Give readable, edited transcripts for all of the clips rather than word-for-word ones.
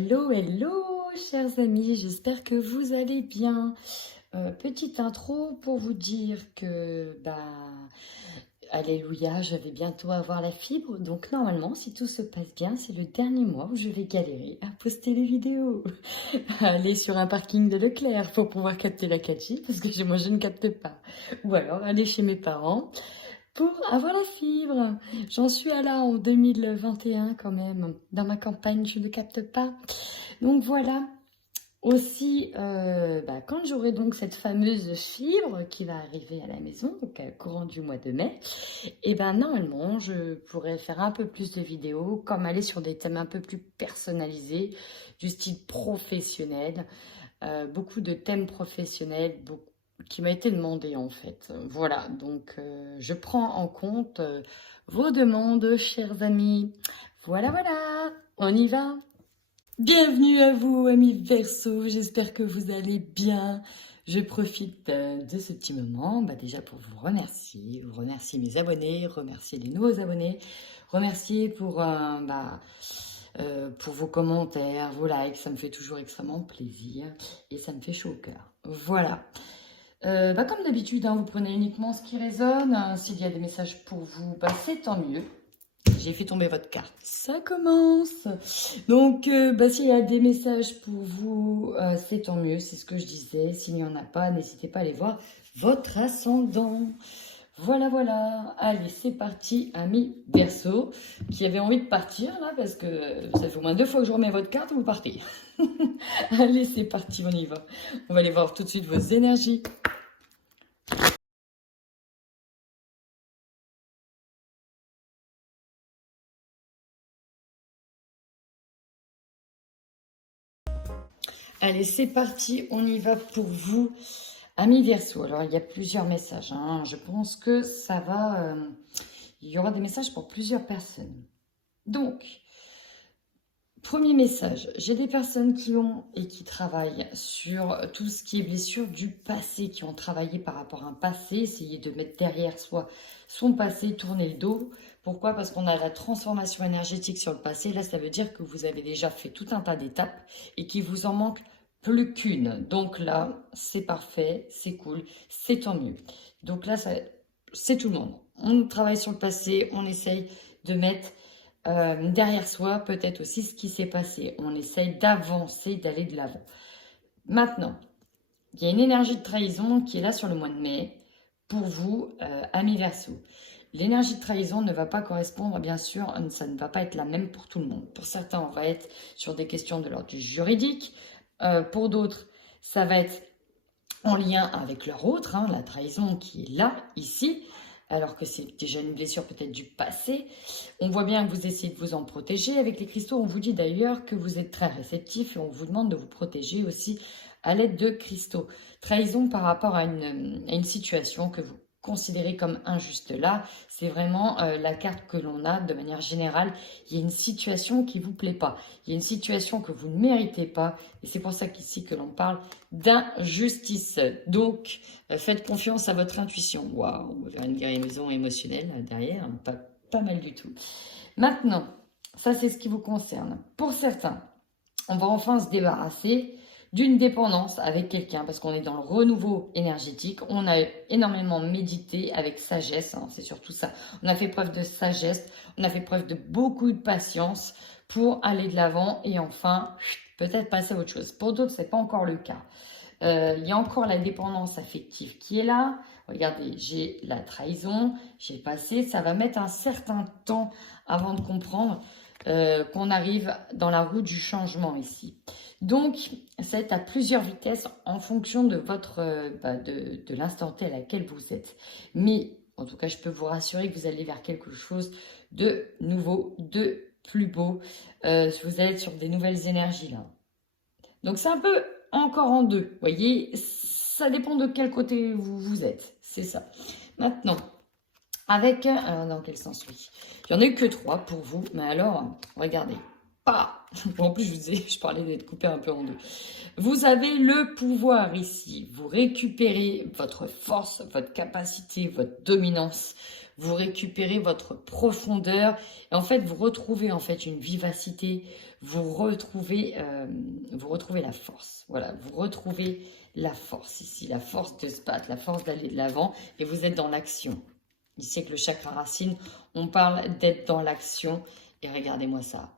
Hello, hello, chers amis, j'espère que vous allez bien. Petite intro pour vous dire que, alléluia, je vais bientôt avoir la fibre. Donc normalement, si tout se passe bien, c'est le dernier mois où je vais galérer à poster les vidéos. Aller sur un parking de Leclerc pour pouvoir capter la 4G, parce que moi je ne capte pas. Ou alors aller chez mes parents pour avoir la fibre. J'en suis à là en 2021 quand même. Dans ma campagne, je ne capte pas. Donc voilà. Aussi, quand j'aurai donc cette fameuse fibre qui va arriver à la maison, donc courant du mois de mai, et normalement, je pourrais faire un peu plus de vidéos, comme aller sur des thèmes un peu plus personnalisés, du style professionnel, beaucoup de thèmes professionnels, qui m'a été demandé en fait. Voilà, donc je prends en compte vos demandes, chers amis. Voilà, voilà, on y va. Bienvenue à vous, amis Verseau, j'espère que vous allez bien. Je profite de ce petit moment déjà pour vous remercier mes abonnés, remercier les nouveaux abonnés, remercier pour vos commentaires, vos likes, ça me fait toujours extrêmement plaisir et ça me fait chaud au cœur. Voilà. Comme d'habitude, vous prenez uniquement ce qui résonne. S'il y a des messages pour vous, c'est tant mieux. J'ai fait tomber votre carte. Ça commence. Donc, s'il y a des messages pour vous, c'est tant mieux. C'est ce que je disais. S'il n'y en a pas, n'hésitez pas à aller voir votre ascendant. Voilà, voilà. Allez, c'est parti, amis Verseau, qui avait envie de partir, là, parce que ça fait au moins 2 fois que je remets votre carte et vous partez. Allez, c'est parti, on y va. On va aller voir tout de suite vos énergies. Allez, c'est parti, on y va pour vous, amis Verseau. Alors, il y a plusieurs messages. Je pense que ça va... il y aura des messages pour plusieurs personnes. Donc, premier message. J'ai des personnes qui ont et qui travaillent sur tout ce qui est blessure du passé, qui ont travaillé par rapport à un passé, essayer de mettre derrière soi son passé, tourner le dos. Pourquoi? Parce qu'on a la transformation énergétique sur le passé. Là, ça veut dire que vous avez déjà fait tout un tas d'étapes et qu'il vous en manque plus qu'une. Donc là, c'est parfait, c'est cool, c'est tant mieux. Donc là, c'est tout le monde. On travaille sur le passé, on essaye de mettre derrière soi peut-être aussi ce qui s'est passé. On essaye d'avancer, d'aller de l'avant. Maintenant, il y a une énergie de trahison qui est là sur le mois de mai pour vous, amis Verseau. L'énergie de trahison ne va pas correspondre, bien sûr, ça ne va pas être la même pour tout le monde. Pour certains, on va être sur des questions de l'ordre du juridique. Pour d'autres, ça va être en lien avec leur autre, la trahison qui est là, ici, alors que c'est déjà une blessure peut-être du passé. On voit bien que vous essayez de vous en protéger. Avec les cristaux, on vous dit d'ailleurs que vous êtes très réceptif et on vous demande de vous protéger aussi à l'aide de cristaux. Trahison par rapport à une situation que vous considérez comme injuste. Là, c'est vraiment la carte que l'on a de manière générale. Il y a une situation qui ne vous plaît pas. Il y a une situation que vous ne méritez pas. Et c'est pour ça qu'ici que l'on parle d'injustice. Donc, faites confiance à votre intuition. Waouh, on va faire une guérison émotionnelle derrière. Pas mal du tout. Maintenant, ça c'est ce qui vous concerne. Pour certains, on va enfin se débarrasser d'une dépendance avec quelqu'un parce qu'on est dans le renouveau énergétique. On a énormément médité avec sagesse, c'est surtout ça. On a fait preuve de sagesse, on a fait preuve de beaucoup de patience pour aller de l'avant et enfin, peut-être passer à autre chose. Pour d'autres, ce n'est pas encore le cas. Il y a encore la dépendance affective qui est là. Regardez, j'ai la trahison, j'ai le passé. Ça va mettre un certain temps avant de comprendre qu'on arrive dans la roue du changement ici. Donc, c'est à plusieurs vitesses en fonction de votre de l'instant T à laquelle vous êtes. Mais, en tout cas, je peux vous rassurer que vous allez vers quelque chose de nouveau, de plus beau. Vous allez être sur des nouvelles énergies là. Donc, c'est un peu encore en deux. Vous voyez, ça dépend de quel côté vous êtes. C'est ça. Maintenant, avec... dans quel sens, oui. Il n'y en a eu que 3 pour vous. Mais alors, regardez. En plus, je vous disais, je parlais d'être coupé un peu en deux. Vous avez le pouvoir ici. Vous récupérez votre force, votre capacité, votre dominance. Vous récupérez votre profondeur. Et en fait, vous retrouvez en fait une vivacité. vous retrouvez la force. Voilà, vous retrouvez la force ici, la force de se battre, la force d'aller de l'avant et vous êtes dans l'action. Ici avec le chakra racine, on parle d'être dans l'action. Et regardez-moi ça,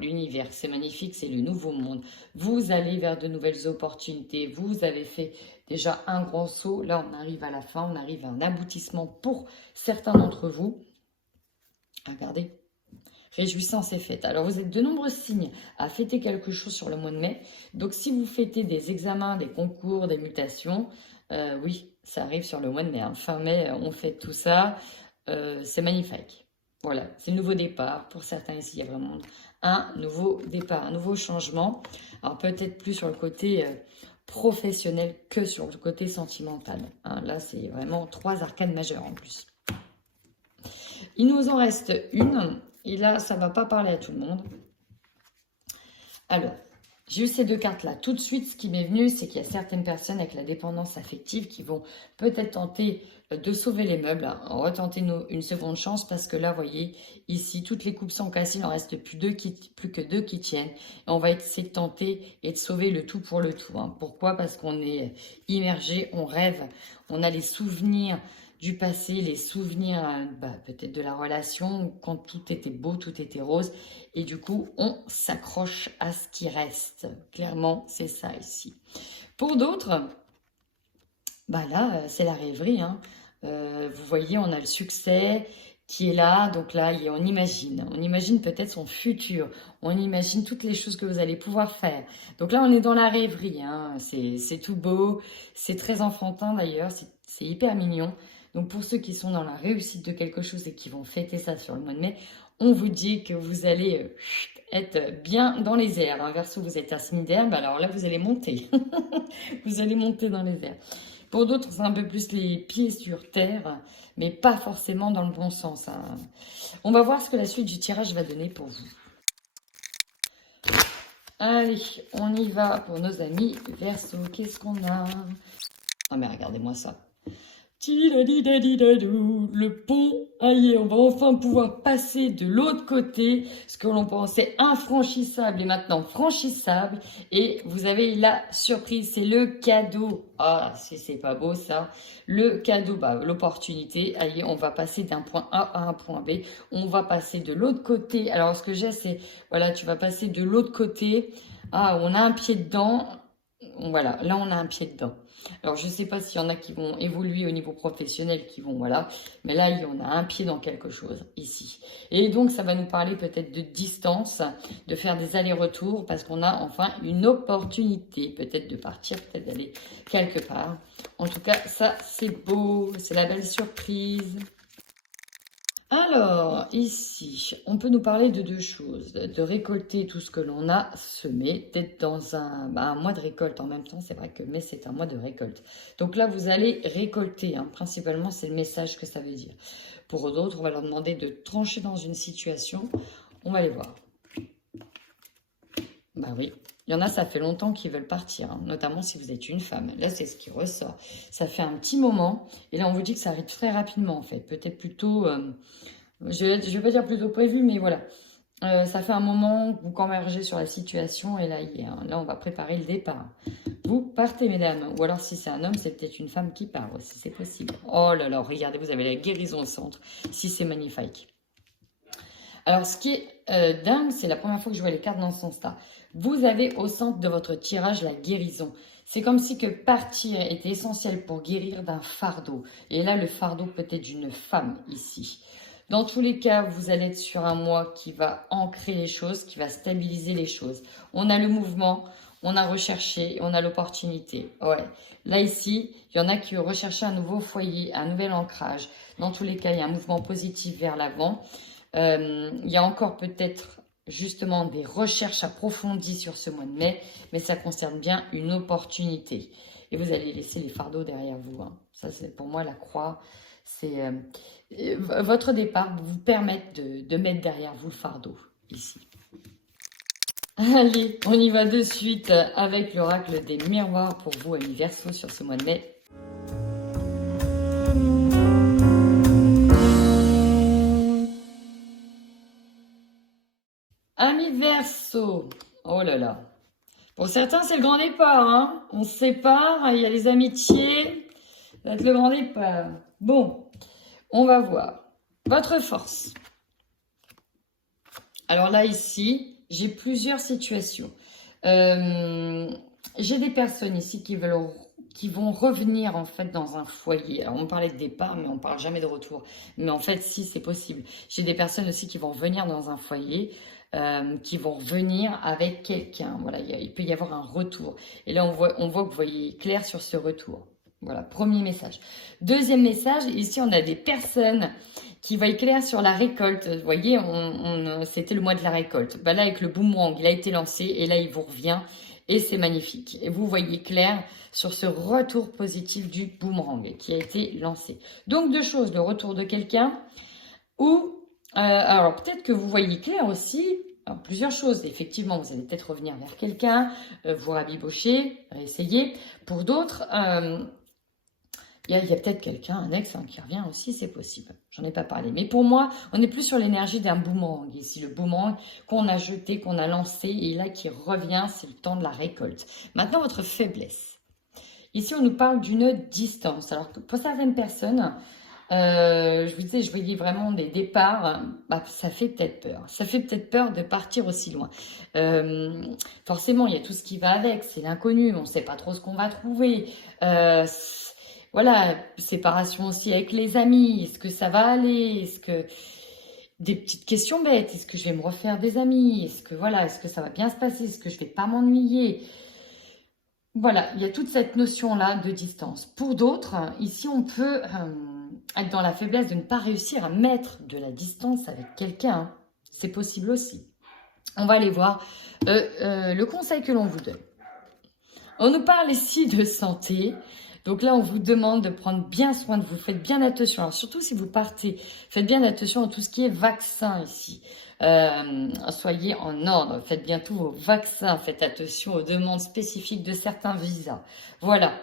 l'univers, c'est magnifique, c'est le nouveau monde. Vous allez vers de nouvelles opportunités, vous avez fait déjà un grand saut. Là, on arrive à la fin, on arrive à un aboutissement pour certains d'entre vous. Regardez, réjouissance est faite. Alors, vous êtes de nombreux signes à fêter quelque chose sur le mois de mai. Donc, si vous fêtez des examens, des concours, des mutations, oui, ça arrive sur le mois de mai. Hein. Fin mai, on fête tout ça. C'est magnifique. Voilà, c'est le nouveau départ. Pour certains ici, il y a vraiment un nouveau départ, un nouveau changement. Alors, peut-être plus sur le côté professionnel que sur le côté sentimental. Hein. Là, c'est vraiment 3 arcanes majeures en plus. Il nous en reste une. Et là, ça ne va pas parler à tout le monde. Alors, j'ai eu ces 2 cartes-là. Tout de suite, ce qui m'est venu, c'est qu'il y a certaines personnes avec la dépendance affective qui vont peut-être tenter de sauver les meubles, hein, retenter une seconde chance parce que là, vous voyez, ici, toutes les coupes sont cassées, il n'en reste plus que 2 qui tiennent. Et on va essayer de tenter et de sauver le tout pour le tout. Hein. Pourquoi? Parce qu'on est immergé, on rêve, on a les souvenirs du passé, les souvenirs peut-être de la relation, quand tout était beau, tout était rose. Et du coup, on s'accroche à ce qui reste. Clairement, c'est ça ici. Pour d'autres, là, c'est la rêverie. Hein. Vous voyez, on a le succès qui est là. Donc là, on imagine peut-être son futur. On imagine toutes les choses que vous allez pouvoir faire. Donc là, on est dans la rêverie. Hein. C'est tout beau. C'est très enfantin d'ailleurs. C'est hyper mignon. Donc pour ceux qui sont dans la réussite de quelque chose et qui vont fêter ça sur le mois de mai, on vous dit que vous allez être bien dans les airs. Hein. Verseau, vous êtes à signe d'air, alors là, vous allez monter. Vous allez monter dans les airs. Pour d'autres, c'est un peu plus les pieds sur terre, mais pas forcément dans le bon sens. Hein. On va voir ce que la suite du tirage va donner pour vous. Allez, on y va pour nos amis Verseau. Qu'est-ce qu'on a? Ah mais regardez-moi ça. Le pont, aïe, on va enfin pouvoir passer de l'autre côté, ce que l'on pensait infranchissable est maintenant franchissable, et vous avez la surprise, c'est le cadeau. Ah, c'est pas beau ça, le cadeau, l'opportunité, aïe, on va passer d'un point A à un point B, on va passer de l'autre côté. Alors ce que j'ai, c'est, voilà, tu vas passer de l'autre côté, on a un pied dedans, voilà, là on a un pied dedans. Alors, je ne sais pas s'il y en a qui vont évoluer au niveau professionnel, voilà. Mais là, il y en a un pied dans quelque chose, ici. Et donc, ça va nous parler peut-être de distance, de faire des allers-retours, parce qu'on a enfin une opportunité, peut-être de partir, peut-être d'aller quelque part. En tout cas, ça, c'est beau, c'est la belle surprise. Alors, ici, on peut nous parler de 2 choses. De récolter tout ce que l'on a semé, d'être dans un mois de récolte en même temps. C'est vrai que mai, c'est un mois de récolte. Donc là, vous allez récolter. Hein. Principalement, c'est le message que ça veut dire. Pour d'autres, on va leur demander de trancher dans une situation. On va les voir. Oui. Il y en a, ça fait longtemps qu'ils veulent partir, hein, notamment si vous êtes une femme. Là, c'est ce qui ressort. Ça fait un petit moment. Et là, on vous dit que ça arrive très rapidement, en fait. Peut-être plutôt, je vais pas dire plutôt prévu, mais voilà. Ça fait un moment que vous convergez sur la situation. Et là, là, on va préparer le départ. Vous partez, mesdames. Ou alors, si c'est un homme, c'est peut-être une femme qui part aussi. C'est possible. Oh là là, regardez, vous avez la guérison au centre. Si c'est magnifique. Alors, ce qui est dingue, c'est la première fois que je vois les cartes dans ce sens-là. Vous avez au centre de votre tirage la guérison. C'est comme si que partir était essentiel pour guérir d'un fardeau. Et là, le fardeau peut-être d'une femme ici. Dans tous les cas, vous allez être sur un mois qui va ancrer les choses, qui va stabiliser les choses. On a le mouvement, on a recherché, on a l'opportunité. Ouais. Là, ici, il y en a qui recherchent un nouveau foyer, un nouvel ancrage. Dans tous les cas, il y a un mouvement positif vers l'avant. Il y a encore peut-être justement des recherches approfondies sur ce mois de mai, mais ça concerne bien une opportunité. Et vous allez laisser les fardeaux derrière vous. Hein. Ça, c'est pour moi la croix. C'est votre départ vous permettre de mettre derrière vous le fardeau, ici. Allez, on y va de suite avec l'oracle des miroirs pour vous, amis Verseau, sur ce mois de mai. Amis Amis Verseau. Oh là là. Pour certains, c'est le grand départ. Hein. On se sépare, il y a les amitiés. Ça va être le grand départ. Bon, on va voir. Votre force. Alors là, ici, j'ai plusieurs situations. J'ai des personnes ici qui vont revenir en fait dans un foyer. Alors on parlait de départ, mais on parle jamais de retour. Mais en fait, si, c'est possible. J'ai des personnes aussi qui vont revenir dans un foyer, qui vont revenir avec quelqu'un. Voilà, il peut y avoir un retour. Et là, on voit que vous voyez clair sur ce retour. Voilà, premier message. Deuxième message, ici, on a des personnes qui voient clair sur la récolte. Vous voyez, c'était le mois de la récolte. Bah là, avec le boomerang, il a été lancé et là, il vous revient. Et c'est magnifique. Et vous voyez clair sur ce retour positif du boomerang qui a été lancé. Donc, deux choses. Le retour de quelqu'un ou... alors, peut-être que vous voyez clair aussi. Alors, plusieurs choses. Effectivement, vous allez peut-être revenir vers quelqu'un, vous rabibocher, essayer. Pour d'autres, il y a peut-être quelqu'un, un ex qui revient aussi, c'est possible. J'en ai pas parlé. Mais pour moi, on est plus sur l'énergie d'un boomerang. Ici, le boomerang qu'on a jeté, qu'on a lancé, et là qui revient, c'est le temps de la récolte. Maintenant, votre faiblesse. Ici, on nous parle d'une distance. Alors, pour certaines personnes, je vous disais, je voyais vraiment des départs. Bah, ça fait peut-être peur. Ça fait peut-être peur de partir aussi loin. Forcément, il y a tout ce qui va avec. C'est l'inconnu. On ne sait pas trop ce qu'on va trouver. Voilà, séparation aussi avec les amis. Est-ce que ça va aller? Est-ce que des petites questions bêtes? Est-ce que je vais me refaire des amis? Est-ce que ça va bien se passer? Est-ce que je vais pas m'ennuyer? Voilà, il y a toute cette notion-là de distance. Pour d'autres, ici, on peut être dans la faiblesse de ne pas réussir à mettre de la distance avec quelqu'un. C'est possible aussi. On va aller voir le conseil que l'on vous donne. On nous parle ici de santé. Donc là, on vous demande de prendre bien soin de vous. Faites bien attention. Alors surtout si vous partez, faites bien attention à tout ce qui est vaccin ici. Soyez en ordre. Faites bien tous vos vaccins. Faites attention aux demandes spécifiques de certains visas. Voilà.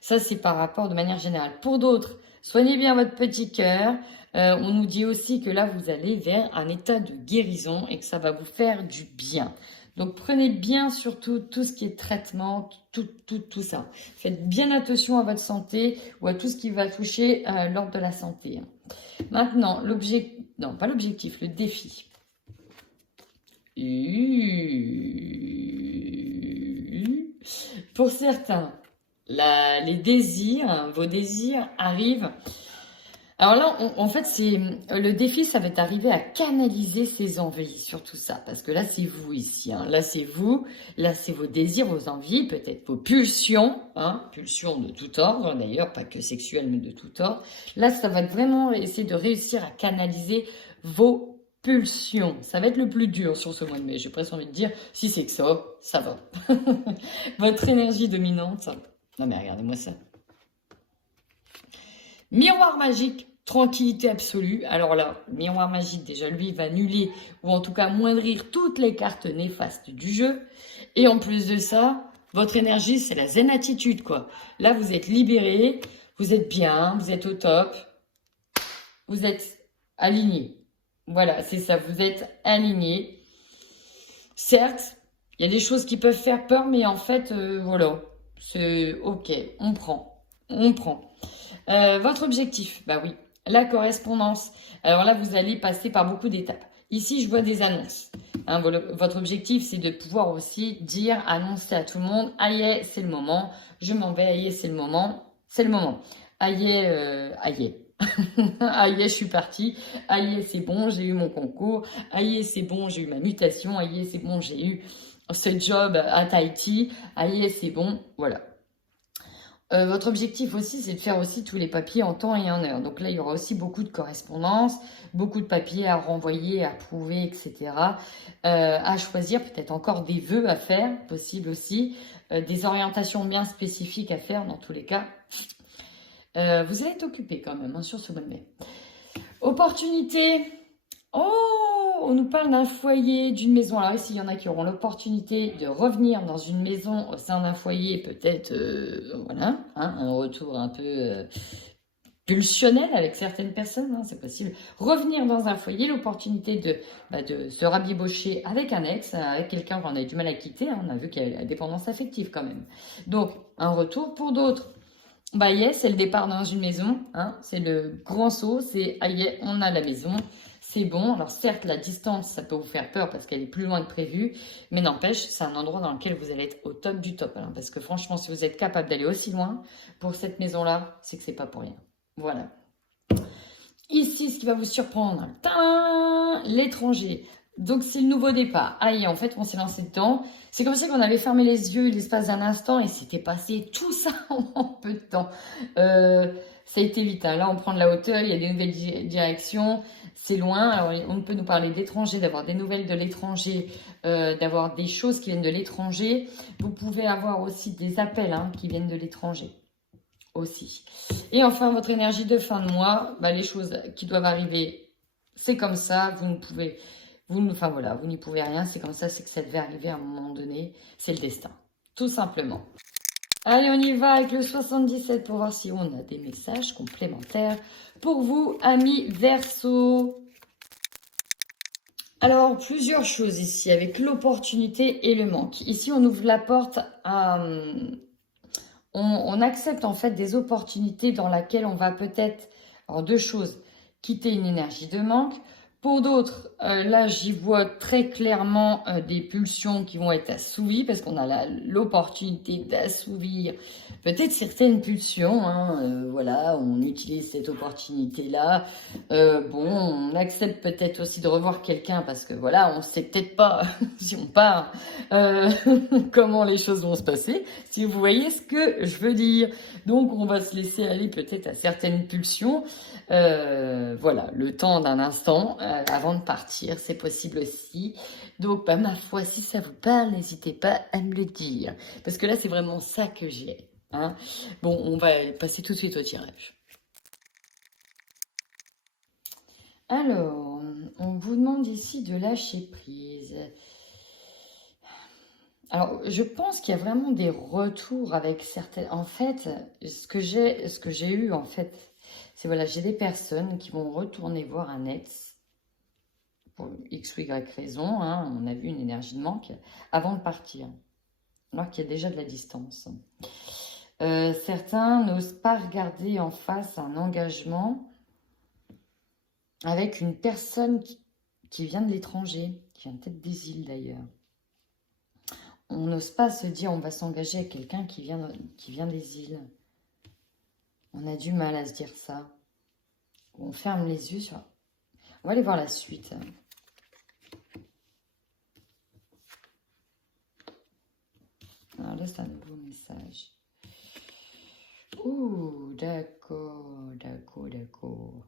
Ça, c'est par rapport de manière générale. Pour d'autres, soignez bien votre petit cœur. On nous dit aussi que là, vous allez vers un état de guérison et que ça va vous faire du bien. Donc, prenez bien surtout tout ce qui est traitement, tout ça. Faites bien attention à votre santé ou à tout ce qui va toucher l'ordre de la santé. Maintenant, non, pas l'objectif, le défi. Pour certains, les désirs, vos désirs arrivent. Alors là, en fait, le défi, ça va être arriver à canaliser ses envies sur tout ça. Parce que là, c'est vous ici. Hein. Là, c'est vous. Là, c'est vos désirs, vos envies, peut-être vos pulsions. Hein, pulsions de tout ordre, d'ailleurs, pas que sexuelles, mais de tout ordre. Là, ça va être vraiment essayer de réussir à canaliser vos pulsions. Ça va être le plus dur sur ce mois de mai. J'ai presque envie de dire, si c'est que ça va. Votre énergie dominante. Non mais regardez-moi ça. Miroir magique. Tranquillité absolue. Alors là, le miroir magique, déjà, lui, va annuler ou en tout cas moindrir toutes les cartes néfastes du jeu. Et en plus de ça, votre énergie, c'est la zen attitude, quoi. Là, vous êtes libéré, vous êtes bien, vous êtes au top, vous êtes aligné. Voilà, c'est ça, vous êtes aligné. Certes, il y a des choses qui peuvent faire peur, mais en fait, voilà, c'est ok, on prend. Votre objectif, bah oui. La correspondance. Alors là, vous allez passer par beaucoup d'étapes. Ici, je vois des annonces. Hein, votre objectif, c'est de pouvoir aussi annoncer à tout le monde, aïe, c'est le moment, je m'en vais, aïe, c'est le moment, aïe, aïe, je suis partie, aïe, c'est bon, j'ai eu mon concours, aïe, c'est bon, j'ai eu ma mutation, aïe, c'est bon, j'ai eu ce job à Tahiti, aïe, c'est bon, voilà. Votre objectif aussi, c'est de faire aussi tous les papiers en temps et en heure. Donc là, il y aura aussi beaucoup de correspondances, beaucoup de papiers à renvoyer, à prouver, etc. À choisir, peut-être encore des vœux à faire, possible aussi. Des orientations bien spécifiques à faire dans tous les cas. Vous allez être occupé quand même hein, sur ce mois de mai. Opportunité. Oh, on nous parle d'un foyer, d'une maison. Alors ici, il y en a qui auront l'opportunité de revenir dans une maison au sein d'un foyer, peut-être, voilà, hein, un retour un peu pulsionnel avec certaines personnes, hein, c'est possible. Revenir dans un foyer, l'opportunité de se rabibocher avec un ex, avec quelqu'un qu'on a eu du mal à quitter, hein, on a vu qu'il y a la dépendance affective quand même. Donc, un retour pour d'autres. Bah yes, c'est le départ dans une maison, hein, c'est le grand saut, c'est ah yeah, on a la maison, c'est bon. Alors certes, la distance, ça peut vous faire peur parce qu'elle est plus loin que prévu, mais n'empêche, c'est un endroit dans lequel vous allez être au top du top. Hein, parce que franchement, si vous êtes capable d'aller aussi loin pour cette maison-là, c'est que c'est pas pour rien. Voilà. Ici, ce qui va vous surprendre, l'étranger. Donc, c'est le nouveau départ. Aïe, en fait, on s'est lancé dedans. C'est comme si on avait fermé les yeux l'espace d'un instant et c'était passé tout ça en peu de temps. Ça a été vite. Hein. Là, on prend de la hauteur, il y a des nouvelles directions. C'est loin. Alors, on peut nous parler d'étranger, d'avoir des nouvelles de l'étranger, d'avoir des choses qui viennent de l'étranger. Vous pouvez avoir aussi des appels hein, qui viennent de l'étranger aussi. Et enfin, votre énergie de fin de mois, bah, les choses qui doivent arriver, c'est comme ça, vous ne pouvez, enfin voilà, vous n'y pouvez rien, c'est comme ça, c'est que ça devait arriver à un moment donné, c'est le destin, tout simplement. Allez, on y va avec le 77 pour voir si on a des messages complémentaires pour vous, amis Verseau. Alors, plusieurs choses ici, avec l'opportunité et le manque. Ici, on ouvre la porte à... On accepte en fait des opportunités dans lesquelles on va peut-être, alors deux choses, quitter une énergie de manque. Pour d'autres, là j'y vois très clairement des pulsions qui vont être assouvies parce qu'on a l'opportunité d'assouvir peut-être certaines pulsions. Hein, voilà, on utilise cette opportunité-là. Bon, on accepte peut-être aussi de revoir quelqu'un parce que voilà, on sait peut-être pas si on part comment les choses vont se passer. Si vous voyez ce que je veux dire. Donc on va se laisser aller peut-être à certaines pulsions. Voilà, le temps d'un instant avant de partir, c'est possible aussi. Donc, bah, ma foi, si ça vous parle, n'hésitez pas à me le dire. Parce que là, c'est vraiment ça que j'ai. Hein. Bon, on va passer tout de suite au tirage. Alors, on vous demande ici de lâcher prise. Alors, je pense qu'il y a vraiment des retours avec certaines... En fait, ce que j'ai eu, en fait, c'est voilà, j'ai des personnes qui vont retourner voir un ex pour X ou Y raison, hein, on a vu une énergie de manque, avant de partir, alors qu'il y a déjà de la distance. Certains n'osent pas regarder en face un engagement avec une personne qui vient de l'étranger, qui vient peut-être des îles d'ailleurs. On n'ose pas se dire on va s'engager avec quelqu'un qui vient des îles. On a du mal à se dire ça. On ferme les yeux sur... On va aller voir la suite. Alors là, c'est un nouveau message. Ouh, d'accord, d'accord, d'accord.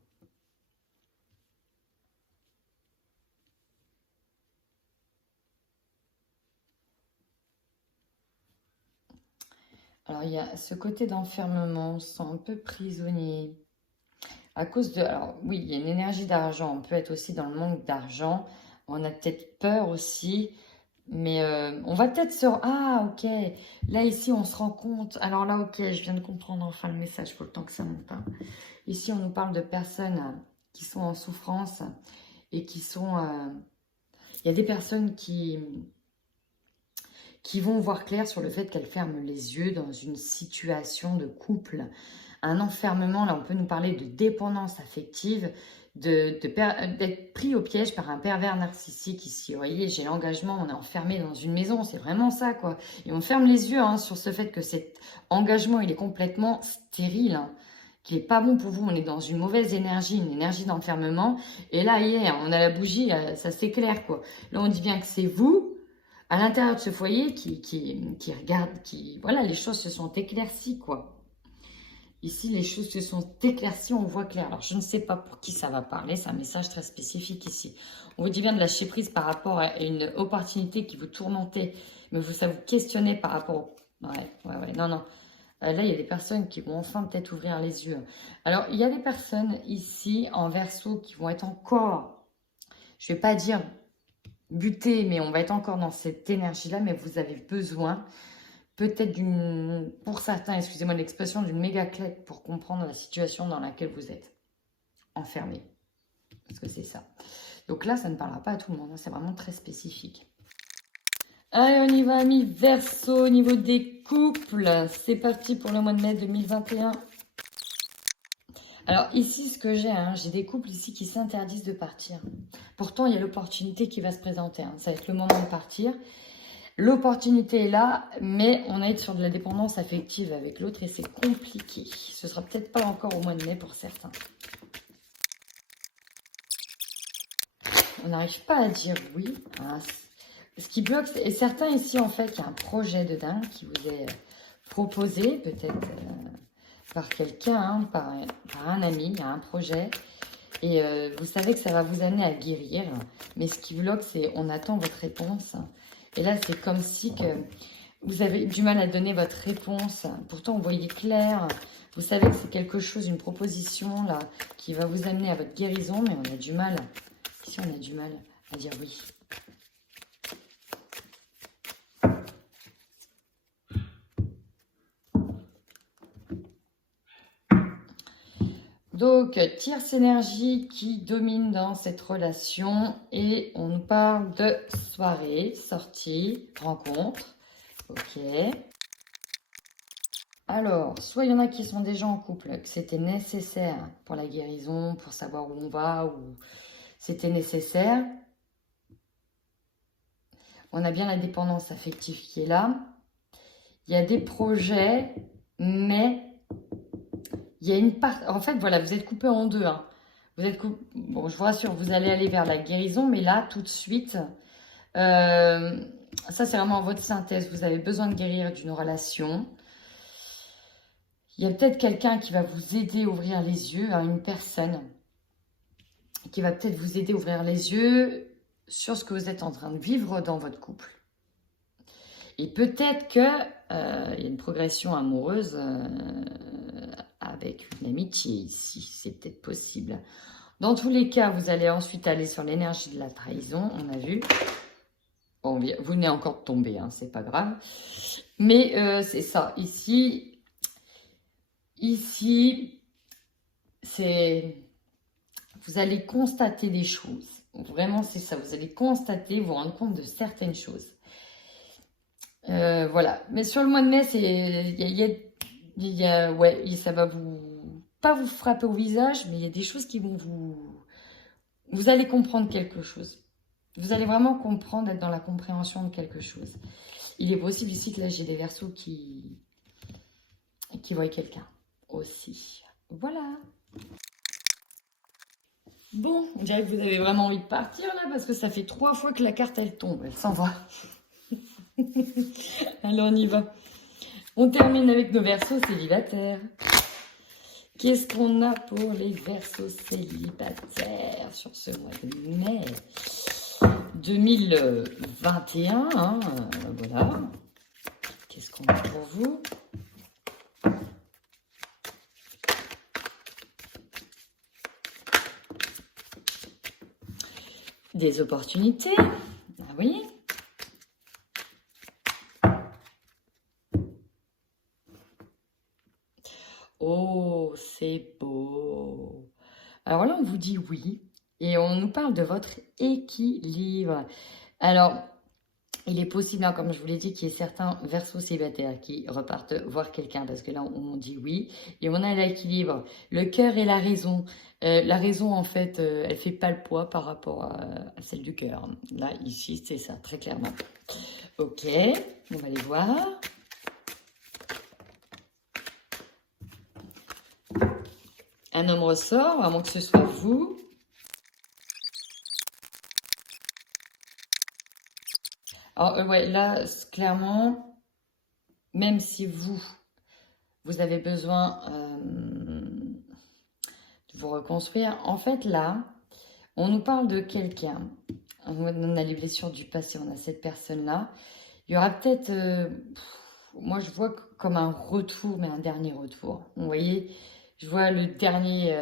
Alors, il y a ce côté d'enfermement, on se sent un peu prisonnier. À cause de... Alors, oui, il y a une énergie d'argent. On peut être aussi dans le manque d'argent. On a peut-être peur aussi. Mais on va peut-être sur... Ah, ok. Là, ici, on se rend compte. Alors là, ok, je viens de comprendre enfin le message. Il faut le temps que ça monte. Hein. Ici, on nous parle de personnes qui sont en souffrance et qui sont... Il y a des personnes qui vont voir clair sur le fait qu'elles ferment les yeux dans une situation de couple. Un enfermement, là, on peut nous parler de dépendance affective, d'être pris au piège par un pervers narcissique ici. Vous voyez, j'ai l'engagement, on est enfermé dans une maison, c'est vraiment ça, quoi. Et on ferme les yeux hein, sur ce fait que cet engagement, il est complètement stérile, hein, qu'il n'est pas bon pour vous. On est dans une mauvaise énergie, une énergie d'enfermement. Et là, hier, on a la bougie, ça s'éclaire, quoi. Là, on dit bien que c'est vous, à l'intérieur de ce foyer, qui regarde, voilà, les choses se sont éclaircies, quoi. Ici, les choses se sont éclaircies, on voit clair. Alors, je ne sais pas pour qui ça va parler, c'est un message très spécifique ici. On vous dit bien de lâcher prise par rapport à une opportunité qui vous tourmentait, mais ça vous questionnait par rapport au... Ouais, non, non. Là, il y a des personnes qui vont enfin peut-être ouvrir les yeux. Alors, il y a des personnes ici, en Verseau, qui vont être encore, je ne vais pas dire buter, mais on va être encore dans cette énergie-là, mais vous avez besoin peut-être pour certains, excusez-moi l'expression, d'une méga claque pour comprendre la situation dans laquelle vous êtes enfermé. Parce que c'est ça. Donc là, ça ne parlera pas à tout le monde, hein, c'est vraiment très spécifique. Allez, on y va, amis Verseau, au niveau des couples. C'est parti pour le mois de mai 2021. Alors ici, ce que j'ai, hein, j'ai des couples ici qui s'interdisent de partir. Pourtant, il y a l'opportunité qui va se présenter. Hein. Ça va être le moment de partir. L'opportunité est là, mais on est sur de la dépendance affective avec l'autre et c'est compliqué. Ce sera peut-être pas encore au mois de mai pour certains. On n'arrive pas à dire oui. Hein. Ce qui bloque, et certains ici, en fait, il y a un projet de dingue qui vous est proposé, peut-être par quelqu'un, hein, par un ami, il y a un projet. Et vous savez que ça va vous amener à guérir. Mais ce qui bloque, c'est on attend votre réponse. Et là, c'est comme si que vous avez du mal à donner votre réponse. Pourtant, vous voyez clair. Vous savez que c'est quelque chose, une proposition là, qui va vous amener à votre guérison. Mais on a du mal. Ici, on a du mal à dire oui. Donc, tierce énergie qui domine dans cette relation et on nous parle de soirée, sortie, rencontre. Ok. Alors, soit il y en a qui sont déjà en couple, que c'était nécessaire pour la guérison, pour savoir où on va, ou c'était nécessaire. On a bien la dépendance affective qui est là. Il y a des projets, mais il y a une part... En fait, voilà, vous êtes coupé en deux. Hein. Vous êtes Bon, je vous rassure, vous allez aller vers la guérison, mais là, tout de suite, ça, c'est vraiment votre synthèse. Vous avez besoin de guérir d'une relation. Il y a peut-être quelqu'un qui va vous aider à ouvrir les yeux, hein, une personne qui va peut-être vous aider à ouvrir les yeux sur ce que vous êtes en train de vivre dans votre couple. Et peut-être qu'il y a une progression amoureuse avec une amitié ici, c'est peut-être possible. Dans tous les cas, vous allez ensuite aller sur l'énergie de la trahison, on a vu. Bon, vous venez encore de tomber, hein, c'est pas grave. Mais c'est ça, ici, c'est... Vous allez constater des choses. Vraiment, c'est ça. Vous allez constater, vous rendre compte de certaines choses. Voilà. Mais sur le mois de mai, ouais, ça va pas vous frapper au visage, mais il y a des choses qui vont vous allez comprendre quelque chose. Vous allez vraiment comprendre, être dans la compréhension de quelque chose. Il est possible ici que là, j'ai des Verseaux qui voient quelqu'un aussi. Voilà. Bon, on dirait que vous avez vraiment envie de partir là, parce que ça fait 3 fois que la carte, elle tombe. Elle s'en va. Alors, on y va. On termine avec nos Verseaux célibataires. Qu'est-ce qu'on a pour les Verseaux célibataires sur ce mois de mai 2021, hein, voilà. Qu'est-ce qu'on a pour vous? Des opportunités. Ah oui. Oh, c'est beau. Alors là, on vous dit oui. Et on nous parle de votre équilibre. Alors, il est possible, hein, comme je vous l'ai dit, qu'il y ait certains Verseaux célibataires qui repartent voir quelqu'un, parce que là, on dit oui. Et on a l'équilibre, le cœur et la raison. La raison, en fait, elle fait pas le poids par rapport à celle du cœur. Là, ici, c'est ça, très clairement. Ok, on va aller voir. Un homme ressort, à moins que ce soit vous. Alors, ouais, là, clairement, même si vous avez besoin de vous reconstruire, en fait, là, on nous parle de quelqu'un. On a les blessures du passé, on a cette personne-là. Il y aura peut-être, moi, je vois comme un retour, mais un dernier retour. Vous voyez, je vois le dernier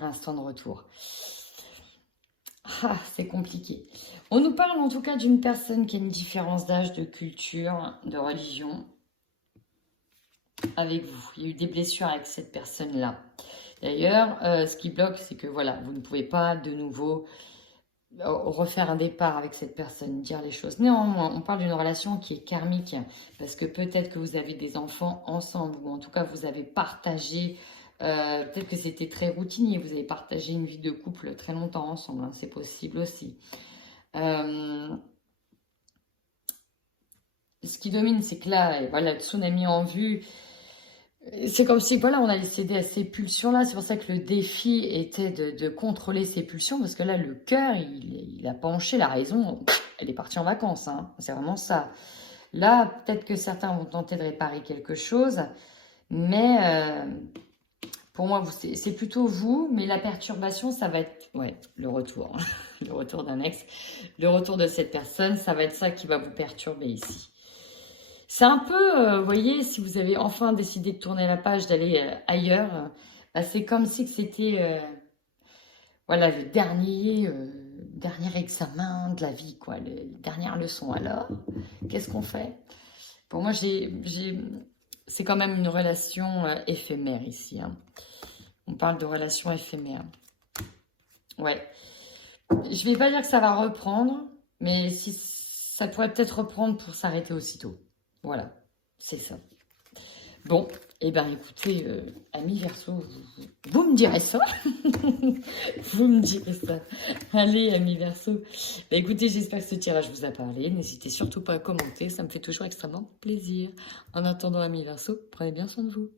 instant de retour. Ah, c'est compliqué. On nous parle en tout cas d'une personne qui a une différence d'âge, de culture, de religion avec vous. Il y a eu des blessures avec cette personne-là. D'ailleurs, ce qui bloque, c'est que voilà, vous ne pouvez pas de nouveau refaire un départ avec cette personne, dire les choses. Néanmoins, on parle d'une relation qui est karmique, parce que peut-être que vous avez des enfants ensemble, ou en tout cas vous avez partagé, peut-être que c'était très routinier, vous avez partagé une vie de couple très longtemps ensemble, hein, c'est possible aussi. Ce qui domine, c'est que là, voilà, le tsunami en vue, c'est comme si, voilà, on allait céder à ces pulsions-là. C'est pour ça que le défi était de contrôler ces pulsions, parce que là, le cœur, il a penché, la raison, elle est partie en vacances, hein. C'est vraiment ça. Là, peut-être que certains vont tenter de réparer quelque chose, mais pour moi, c'est plutôt vous, mais la perturbation, ça va être, ouais, le retour, le retour d'un ex, le retour de cette personne, ça va être ça qui va vous perturber ici. C'est un peu, vous voyez, si vous avez enfin décidé de tourner la page, d'aller ailleurs, bah, c'est comme si que c'était voilà, le dernier examen de la vie, quoi, la dernière leçon. Alors, qu'est-ce qu'on fait? Pour moi, c'est quand même une relation éphémère ici, hein. On parle de relation éphémère. Ouais. Je vais pas dire que ça va reprendre, mais si ça pourrait peut-être reprendre pour s'arrêter aussitôt. Voilà, c'est ça. Bon, eh bien écoutez, amis Verseau, vous me direz ça. Vous me direz ça. Allez, amis Verseau. Bah, écoutez, j'espère que ce tirage vous a parlé. N'hésitez surtout pas à commenter, ça me fait toujours extrêmement plaisir. En attendant, amis Verseau, prenez bien soin de vous.